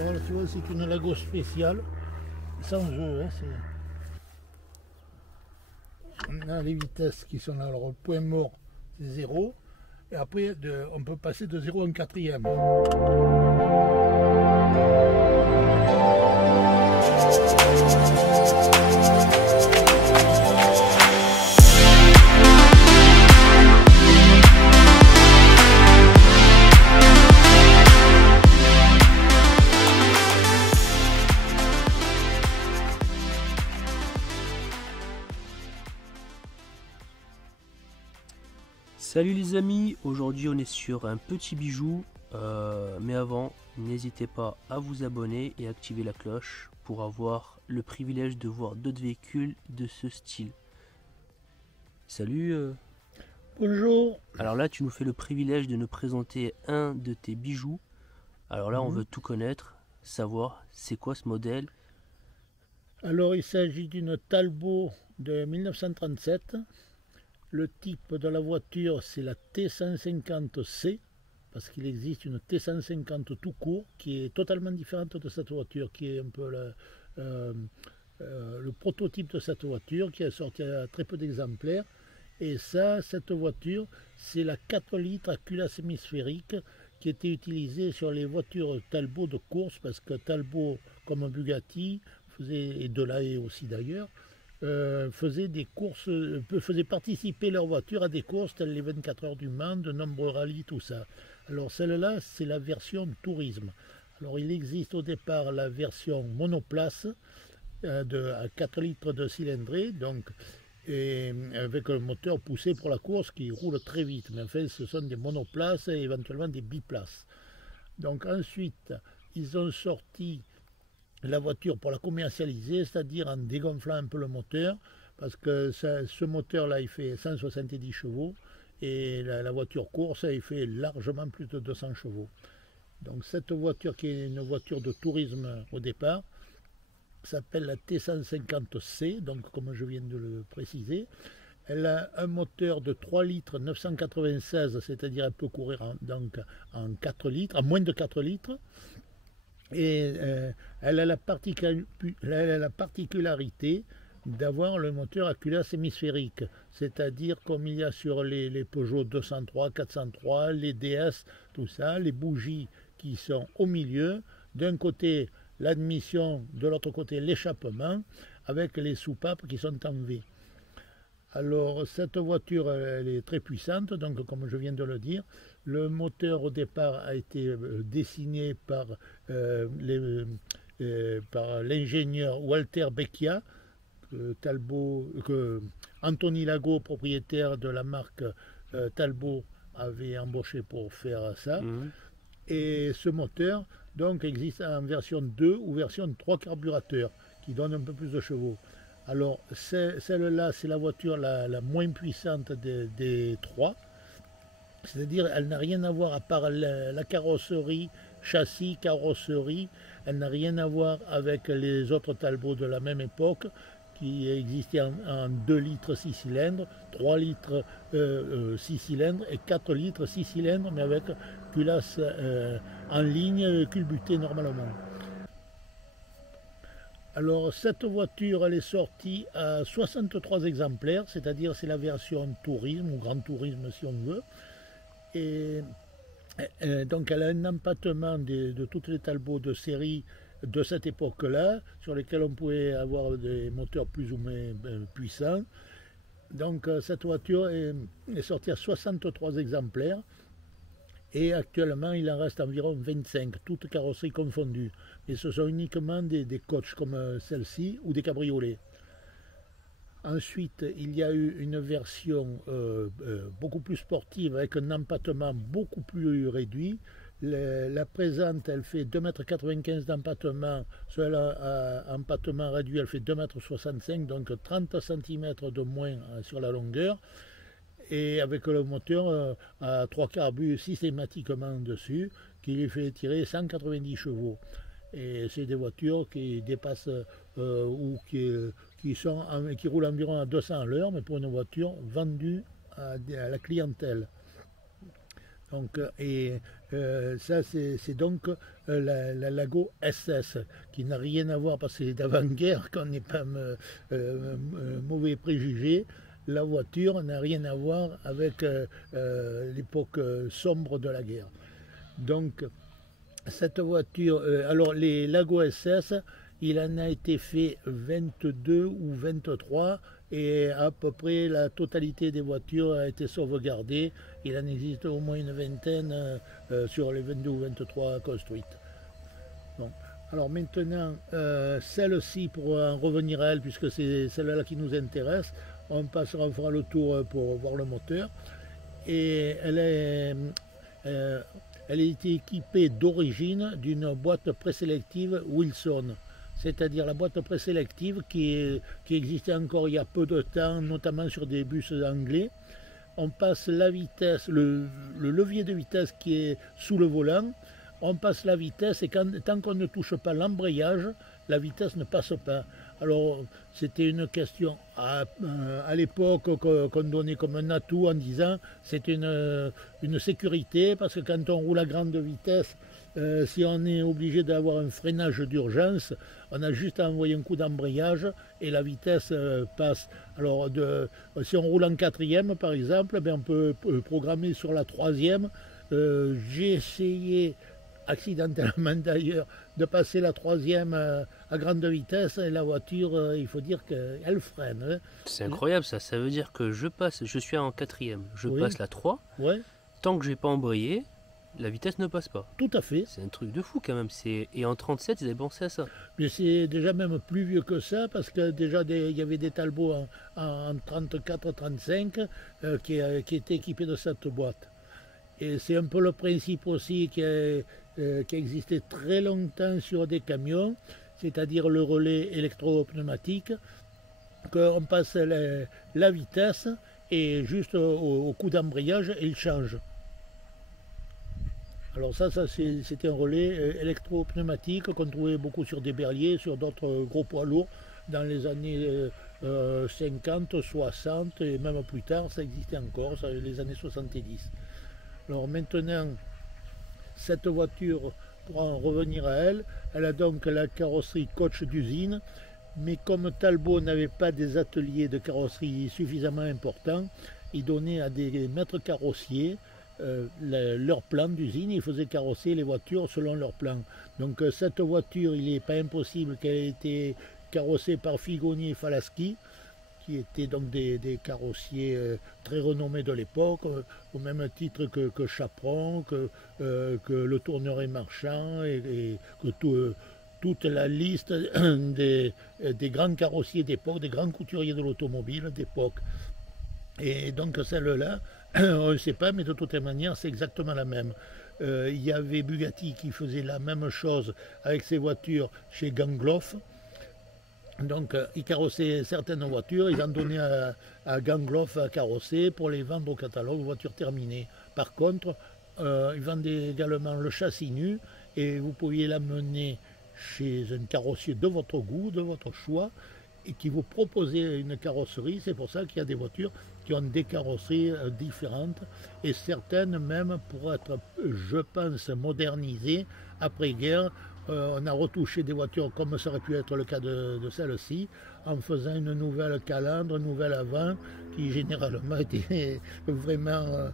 Alors là, tu vois, c'est une Lago spéciale, sans jeu. Hein, on a les vitesses qui sont là. Alors le point mort, c'est 0. Et après, on peut passer de 0 à un quatrième. Salut les amis, aujourd'hui on est sur un petit bijou, mais avant n'hésitez pas à vous abonner et activer la cloche pour avoir le privilège de voir d'autres véhicules de ce style. Salut. Bonjour. Alors là tu nous fais le privilège de nous présenter un de tes bijoux. Alors là on veut tout connaître, savoir c'est quoi ce modèle. Alors il s'agit d'une Talbot de 1937. Le type de la voiture, c'est la T150C, parce qu'il existe une T150 tout court, qui est totalement différente de cette voiture, qui est un peu le prototype de cette voiture, qui est sorti à très peu d'exemplaires. Et ça, cette voiture, c'est la 4 litres à culasse hémisphérique, qui était utilisée sur les voitures Talbot de course, parce que Talbot, comme Bugatti, et Delahaye aussi d'ailleurs, faisaient participer leur voiture à des courses telles les 24 heures du Mans, de nombreux rallyes, tout ça. Alors celle-là, c'est la version tourisme. Alors il existe au départ la version monoplace à 4 litres de cylindrée, donc, et avec un moteur poussé pour la course qui roule très vite. Mais en fait, ce sont des monoplaces et éventuellement des biplaces. Donc ensuite, ils ont sorti la voiture pour la commercialiser, c'est-à-dire en dégonflant un peu le moteur, parce que ce moteur-là, il fait 170 chevaux, et la voiture course, il fait largement plus de 200 chevaux. Donc cette voiture, qui est une voiture de tourisme au départ, s'appelle la T150C, donc comme je viens de le préciser. Elle a un moteur de 3 litres 996, c'est-à-dire elle peut courir en 4 litres, en moins de 4 litres. Et elle a la particularité d'avoir le moteur à culasse hémisphérique, c'est-à-dire comme il y a sur les Peugeot 203, 403, les DS, tout ça, les bougies qui sont au milieu, d'un côté l'admission, de l'autre côté l'échappement, avec les soupapes qui sont en V. Alors cette voiture, elle est très puissante, donc comme je viens de le dire, le moteur au départ a été dessiné par l'ingénieur Walter Becchia, que Anthony Lago, propriétaire de la marque Talbot, avait embauché pour faire ça. Et ce moteur donc existe en version 2 ou version 3 carburateurs, qui donne un peu plus de chevaux. Alors celle-là, c'est la voiture la moins puissante des trois, c'est-à-dire elle n'a rien à voir à part la carrosserie, châssis, carrosserie, elle n'a rien à voir avec les autres Talbot de la même époque qui existaient en 2 litres 6 cylindres, 3 litres 6 cylindres et 4 litres 6 cylindres, mais avec culasse en ligne, culbutée normalement. Alors cette voiture, elle est sortie à 63 exemplaires, c'est-à-dire c'est la version tourisme ou grand tourisme si on veut. Et donc elle a un empattement de toutes les Talbot de série de cette époque-là, sur lesquels on pouvait avoir des moteurs plus ou moins puissants. Donc cette voiture est sortie à 63 exemplaires. Et actuellement, il en reste environ 25, toutes carrosseries confondues. Et ce sont uniquement des coachs comme celle-ci ou des cabriolets. Ensuite, il y a eu une version beaucoup plus sportive avec un empattement beaucoup plus réduit. La présente, elle fait 2,95 m d'empattement. Celle-là, empattement réduit, elle fait 2,65 m, donc 30 cm de moins sur la longueur. Et avec le moteur à 3 carbus systématiquement dessus, qui lui fait tirer 190 chevaux. Et c'est des voitures qui dépassent ou qui roulent environ à 200 à l'heure, mais pour une voiture vendue à la clientèle. Donc, ça, c'est donc la Lago SS, qui n'a rien à voir, parce que c'est d'avant-guerre, qu'on n'est pas mauvais préjugés. La voiture n'a rien à voir avec l'époque sombre de la guerre. Donc, cette voiture, alors les Lago SS, il en a été fait 22 ou 23, et à peu près la totalité des voitures a été sauvegardée. Il en existe au moins une vingtaine sur les 22 ou 23 construites. Bon. Alors maintenant, celle-ci, pour en revenir à elle, puisque c'est celle-là qui nous intéresse, on fera le tour pour voir le moteur. Et elle a été équipée d'origine d'une boîte présélective Wilson. C'est-à-dire la boîte présélective qui existait encore il y a peu de temps, notamment sur des bus anglais. On passe la vitesse, le levier de vitesse qui est sous le volant, on passe la vitesse et tant qu'on ne touche pas l'embrayage, la vitesse ne passe pas. Alors c'était une question à l'époque qu'on donnait comme un atout en disant c'est une sécurité, parce que quand on roule à grande vitesse, si on est obligé d'avoir un freinage d'urgence, on a juste à envoyer un coup d'embrayage et la vitesse passe. Alors si on roule en quatrième par exemple, on peut programmer sur la troisième. J'ai essayé, accidentellement d'ailleurs, de passer la troisième à grande vitesse, et la voiture, il faut dire qu'elle freine. Hein. C'est incroyable ça, ça veut dire que je suis en quatrième, je passe la 3, ouais. Tant que j'ai pas embrayé, la vitesse ne passe pas. Tout à fait. C'est un truc de fou quand même. Et en 37, ils avaient pensé à ça. Mais c'est déjà même plus vieux que ça, parce que déjà il y avait des Talbot en 34-35 qui étaient équipés de cette boîte. Et c'est un peu le principe aussi qui a existé très longtemps sur des camions, c'est-à-dire le relais électro-pneumatique, qu'on passe la vitesse et juste au coup d'embrayage, il change. Alors ça c'était un relais électro-pneumatique qu'on trouvait beaucoup sur des berliers, sur d'autres gros poids lourds dans les années 50, 60 et même plus tard, ça existait encore, les années 70. Alors maintenant, cette voiture, pour en revenir à elle, elle a donc la carrosserie coach d'usine, mais comme Talbot n'avait pas des ateliers de carrosserie suffisamment importants, il donnait à des maîtres carrossiers leur plan d'usine, ils faisaient carrosser les voitures selon leur plan. Donc cette voiture, il n'est pas impossible qu'elle ait été carrossée par Figoni et Falaschi, qui étaient donc des carrossiers très renommés de l'époque, au même titre que Chaperon, que Le Tourneur et Marchand, et que toute la liste des grands carrossiers d'époque, des grands couturiers de l'automobile d'époque. Et donc celle-là, on ne sait pas, mais de toute manière, c'est exactement la même. Il y avait Bugatti qui faisait la même chose avec ses voitures chez Gangloff. Donc, ils carrossaient certaines voitures, ils en donnaient à Gangloff à carrosser pour les vendre au catalogue voitures terminées. Par contre, ils vendaient également le châssis nu, et vous pouviez l'amener chez un carrossier de votre goût, de votre choix, et qui vous proposait une carrosserie. C'est pour ça qu'il y a des voitures qui ont des carrosseries différentes, et certaines même pour être, je pense, modernisées après-guerre. On a retouché des voitures comme ça aurait pu être le cas de celle-ci, en faisant une nouvelle calandre, un nouvel avant, qui généralement était vraiment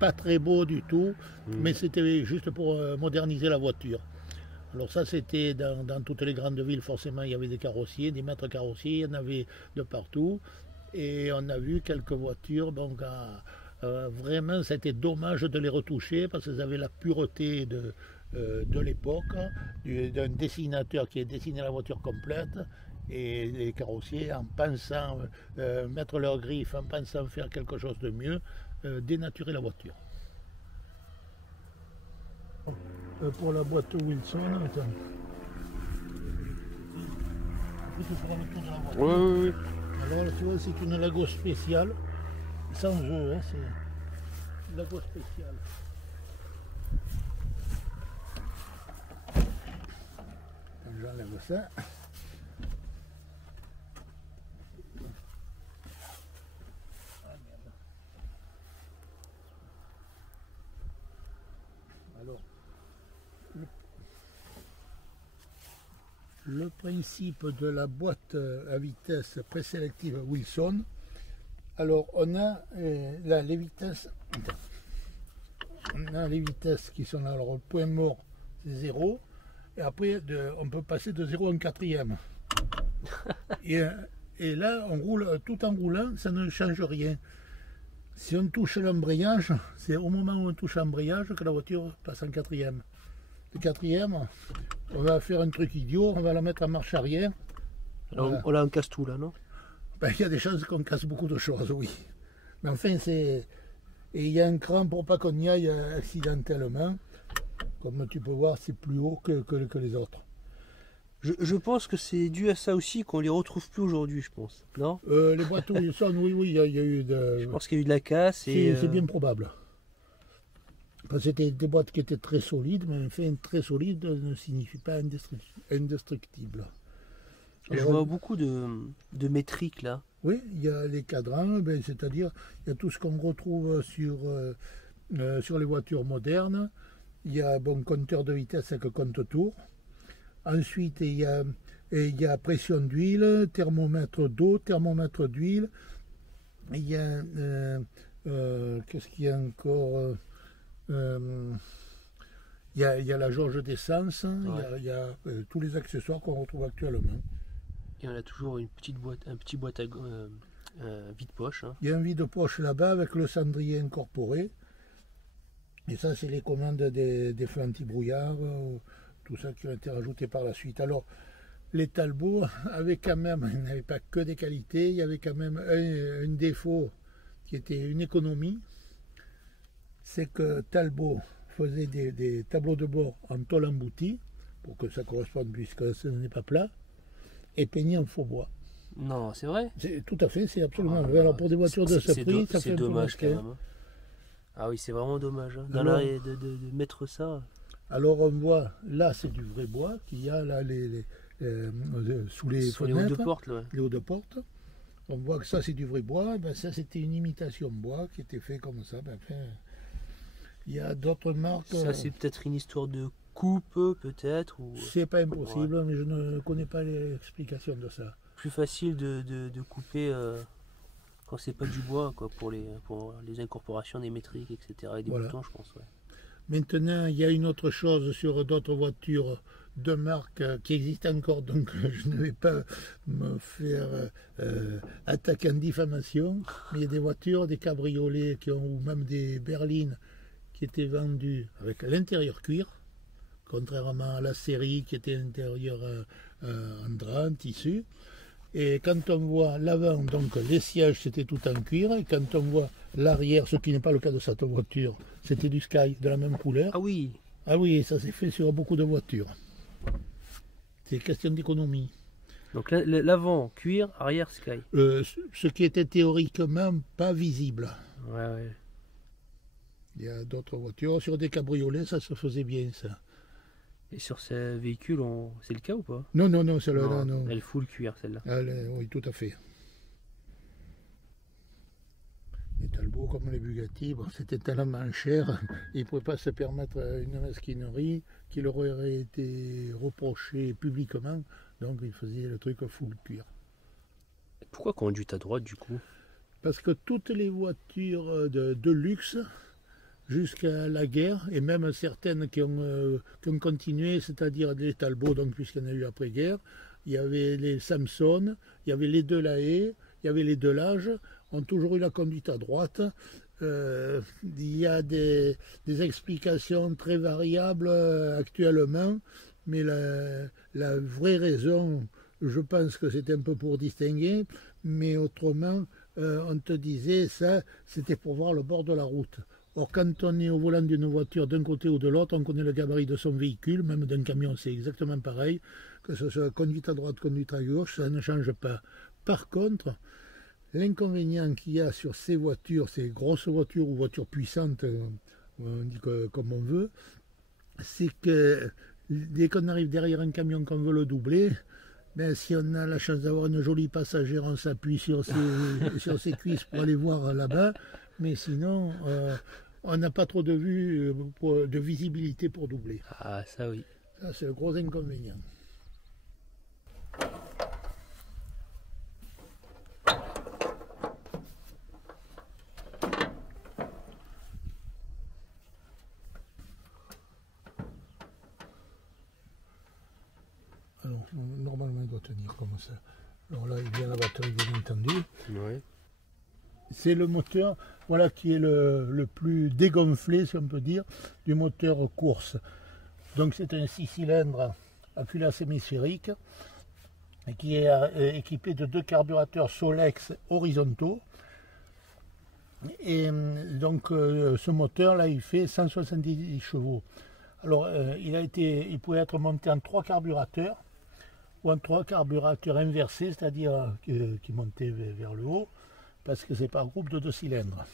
pas très beau du tout, mais c'était juste pour moderniser la voiture. Alors ça, c'était dans toutes les grandes villes, forcément il y avait des carrossiers, des maîtres carrossiers, il y en avait de partout, et on a vu quelques voitures, donc vraiment c'était dommage de les retoucher, parce qu'elles avaient la pureté de l'époque, d'un dessinateur qui a dessiné la voiture complète, et les carrossiers, en pensant mettre leur griffe, en pensant faire quelque chose de mieux, dénaturer la voiture. Pour la boîte Wilson, attends. Tu feras le tour de la voiture. Oui. Alors tu vois, c'est une Lago spéciale, sans jeu, hein, c'est Lago spéciale. J'enlève ça. Le principe de la boîte à vitesse présélective Wilson. Alors on a là les vitesses. On a les vitesses qui sont là. Alors le point mort c'est 0. Et après on peut passer de 0 à un quatrième. Et là on roule tout en roulant, ça ne change rien. Si on touche l'embrayage, c'est au moment où on touche l'embrayage que la voiture passe en quatrième. Le quatrième, on va faire un truc idiot, on va la mettre en marche arrière. Alors, voilà. On casse tout là, non? Ben, il y a des chances qu'on casse beaucoup de choses, oui. Mais enfin, c'est... Et il y a un cran pour pas qu'on y aille accidentellement. Comme tu peux voir, c'est plus haut que les autres. Je pense que c'est dû à ça aussi qu'on les retrouve plus aujourd'hui, je pense. Non? Les boîtes Wilson, oui, il y a eu de... Je pense qu'il y a eu de la casse. C'est bien probable. Parce que c'était des boîtes qui étaient très solides, mais enfin, très solide ne signifie pas indestructible. Alors, je vois beaucoup de métriques là. Oui, il y a les cadrans, ben, c'est-à-dire il y a tout ce qu'on retrouve sur les voitures modernes. Il y a bon compteur de vitesse avec compte-tours. Ensuite, il y a pression d'huile, thermomètre d'eau, thermomètre d'huile. Il y a qu'est-ce qu'il y a encore? Il y a la jauge d'essence, ouais. Il y a tous les accessoires qu'on retrouve actuellement. Et on a toujours un petit boîte à vide-poche. Hein. Il y a un vide-poche là-bas avec le cendrier incorporé. Et ça, c'est les commandes des feux anti-brouillard, tout ça qui ont été rajoutés par la suite. Alors, les Talbot avaient quand même, ils n'avaient pas que des qualités, il y avait quand même un défaut qui était une économie. C'est que Talbot faisait des tableaux de bord en tôle emboutie, pour que ça corresponde puisque ce n'est pas plat, et peignait en faux bois. Non, c'est vrai? Tout à fait, c'est absolument vrai. Alors pour des voitures de ce prix, ça fait un peu dommage quand même. Ah oui, c'est vraiment dommage hein, de mettre ça. Alors on voit, là c'est du vrai bois qu'il y a là sous les fenêtres, les hauts de porte. Là. Les hauts de porte. On voit que ça c'est du vrai bois, ben, ça c'était une imitation bois qui était fait comme ça. Ben, enfin, il y a d'autres marques. Ça c'est peut-être une histoire de coupe peut-être ou... C'est pas impossible, ouais. Mais je ne connais pas l'explication de ça. Plus facile de couper quand c'est pas du bois quoi, pour les incorporations des métriques, etc. Et des boutons, je pense. Ouais. Maintenant, il y a une autre chose sur d'autres voitures de marque qui existent encore, donc je ne vais pas me faire attaquer en diffamation. Mais il y a des voitures, des cabriolets ou même des berlines qui étaient vendues avec l'intérieur cuir, contrairement à la série qui était l'intérieur en drap, en tissu. Et quand on voit l'avant, donc les sièges c'était tout en cuir, et quand on voit l'arrière, ce qui n'est pas le cas de cette voiture, c'était du Sky de la même couleur. Ah oui. Ah oui, ça s'est fait sur beaucoup de voitures. C'est question d'économie. Donc l'avant cuir, arrière Sky. Ce qui était théoriquement pas visible. Ouais. Il y a d'autres voitures, sur des cabriolets, ça se faisait bien ça. Et sur ces véhicules, c'est le cas ou pas? Non, celle-là, non. Elle est full cuir, celle-là. Oui, tout à fait. Les Talbot, comme les Bugatti, bon, c'était tellement cher, ils ne pouvaient pas se permettre une mesquinerie qui leur aurait été reprochée publiquement, donc ils faisaient le truc full cuir. Pourquoi conduite à droite, du coup? Parce que toutes les voitures de luxe, jusqu'à la guerre, et même certaines qui ont continué, c'est-à-dire les Talbot, donc puisqu'il y en a eu après-guerre, il y avait les Samson, il y avait les Delahaye, il y avait les Delage, ont toujours eu la conduite à droite. Il y a des explications très variables actuellement, mais la vraie raison, je pense que c'est un peu pour distinguer, mais autrement, on te disait ça, c'était pour voir le bord de la route. Or, quand on est au volant d'une voiture d'un côté ou de l'autre, on connaît le gabarit de son véhicule, même d'un camion, c'est exactement pareil. Que ce soit conduite à droite, conduite à gauche, ça ne change pas. Par contre, l'inconvénient qu'il y a sur ces voitures, ces grosses voitures ou voitures puissantes, on dit comme on veut, c'est que dès qu'on arrive derrière un camion qu'on veut le doubler, ben, si on a la chance d'avoir une jolie passagère, on s'appuie sur ses cuisses pour aller voir là-bas. Mais sinon, on n'a pas trop de vue, de visibilité pour doubler. Ah, ça oui. Ça, c'est le gros inconvénient. Alors, normalement, il doit tenir comme ça. Alors là, il vient la batterie, bien entendu. Ouais. C'est le moteur, voilà, qui est le plus dégonflé, si on peut dire, du moteur course. Donc c'est un 6 cylindres à culasse hémisphérique qui est équipé de 2 carburateurs Solex horizontaux. Et donc ce moteur là, il fait 170 chevaux. Alors il pouvait être monté en 3 carburateurs ou en 3 carburateurs inversés, c'est-à-dire qui montaient vers le haut, parce que c'est par groupe de 2 cylindres.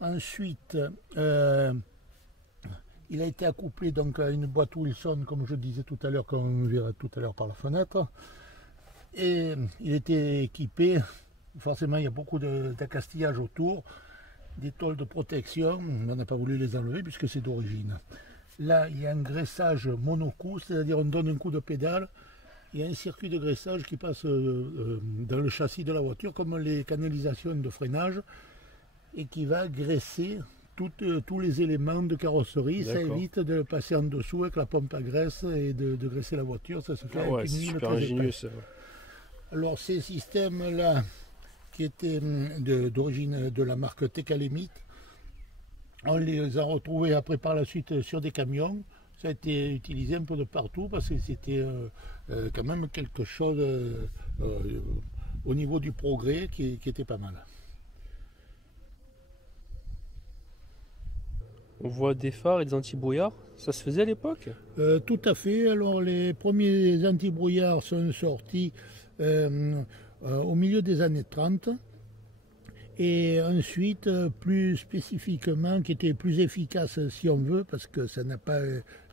Ensuite, il a été accouplé donc à une boîte Wilson, comme je disais tout à l'heure, qu'on verra tout à l'heure par la fenêtre. Et il était équipé, forcément il y a beaucoup d'accastillage autour, des tôles de protection, on n'a pas voulu les enlever puisque c'est d'origine. Là il y a un graissage monocoup, c'est-à-dire on donne un coup de pédale, il y a un circuit de graissage qui passe dans le châssis de la voiture comme les canalisations de freinage et qui va graisser tous les éléments de carrosserie. Ça évite de passer en dessous avec la pompe à graisse et de graisser la voiture. Ça se fait avec une huile très épaisse. Alors ces systèmes-là, qui étaient d'origine de la marque Tekalemit, on les a retrouvés après par la suite sur des camions. Ça a été utilisé un peu de partout parce que c'était quand même quelque chose au niveau du progrès qui était pas mal. On voit des phares et des anti-brouillards, ça se faisait à l'époque? Tout à fait. Alors les premiers anti-brouillards sont sortis au milieu des années 30 et ensuite plus spécifiquement, qui était plus efficace si on veut, parce que ça n'a pas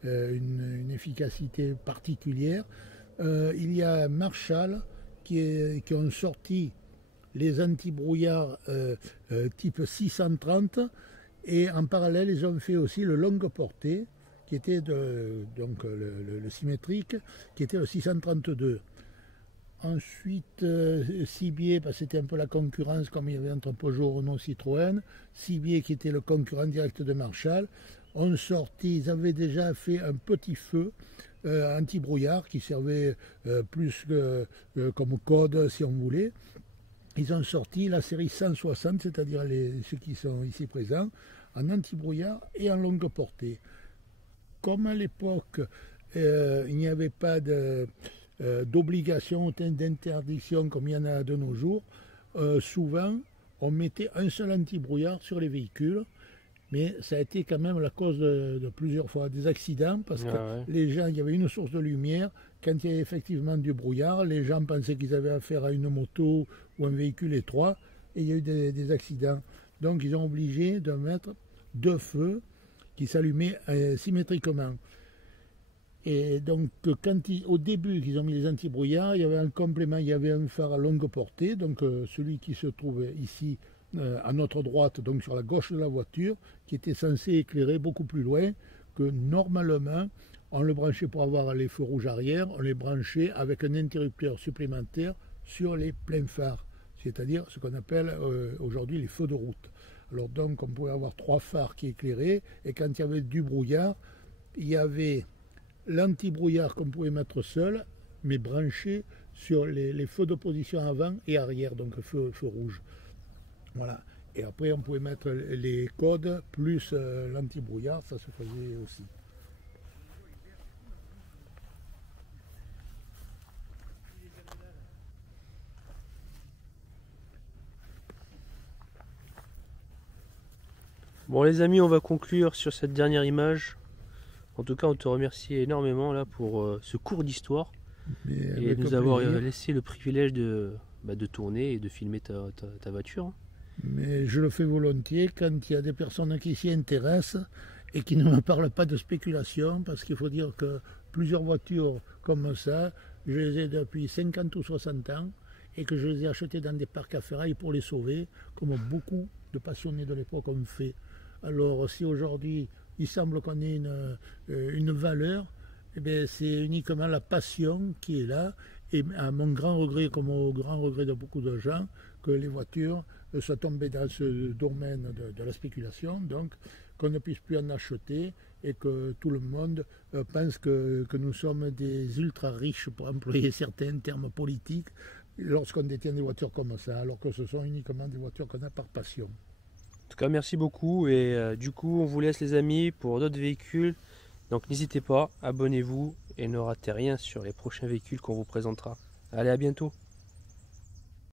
une efficacité particulière, il y a Marshall qui ont sorti les anti-brouillards type 630. Et en parallèle, ils ont fait aussi le longue portée, qui était donc le symétrique, qui était le 632. Ensuite, Cibier, parce que c'était un peu la concurrence, comme il y avait entre Peugeot, Renault, Citroën. Cibier, qui était le concurrent direct de Marshall, ont sorti, ils avaient déjà fait un petit feu anti-brouillard, qui servait plus comme code, si on voulait. Ils ont sorti la série 160, c'est-à-dire ceux qui sont ici présents, en anti-brouillard et en longue portée. Comme à l'époque, il n'y avait pas d'obligation, d'interdiction comme il y en a de nos jours, souvent on mettait un seul anti-brouillard sur les véhicules, mais ça a été quand même la cause de plusieurs fois des accidents, parce que les gens, il y avait une source de lumière. Quand il y avait effectivement du brouillard, les gens pensaient qu'ils avaient affaire à une moto ou un véhicule étroit, et il y a eu des accidents. Donc ils ont obligé de mettre 2 feux qui s'allumaient symétriquement. Et donc au début qu'ils ont mis les anti-brouillards, il y avait un complément, il y avait un phare à longue portée, donc celui qui se trouve ici à notre droite, donc sur la gauche de la voiture, qui était censé éclairer beaucoup plus loin que normalement. On le branchait pour avoir les feux rouges arrière, on les branchait avec un interrupteur supplémentaire sur les pleins phares, c'est-à-dire ce qu'on appelle aujourd'hui les feux de route. Alors donc on pouvait avoir 3 phares qui éclairaient, et quand il y avait du brouillard, il y avait l'anti-brouillard qu'on pouvait mettre seul, mais branché sur les feux d'opposition avant et arrière, donc feu rouge. Voilà. Et après on pouvait mettre les codes plus l'anti-brouillard, ça se faisait aussi. Bon les amis, on va conclure sur cette dernière image. En tout cas, on te remercie énormément là pour ce cours d'histoire et de nous avoir laissé le privilège de tourner et de filmer ta voiture. Mais je le fais volontiers quand il y a des personnes qui s'y intéressent et qui ne me parlent pas de spéculation, parce qu'il faut dire que plusieurs voitures comme ça, je les ai depuis 50 ou 60 ans, et que je les ai achetées dans des parcs à ferraille pour les sauver, comme beaucoup de passionnés de l'époque ont fait. Alors si aujourd'hui il semble qu'on ait une valeur, eh c'est uniquement la passion qui est là, et à mon grand regret, comme au grand regret de beaucoup de gens, que les voitures soient tombées dans ce domaine de la spéculation, donc qu'on ne puisse plus en acheter et que tout le monde pense que nous sommes des ultra riches, pour employer certains termes politiques, lorsqu'on détient des voitures comme ça, alors que ce sont uniquement des voitures qu'on a par passion. En tout cas, merci beaucoup et du coup, on vous laisse les amis pour d'autres véhicules. Donc n'hésitez pas, abonnez-vous et ne ratez rien sur les prochains véhicules qu'on vous présentera. Allez, à bientôt.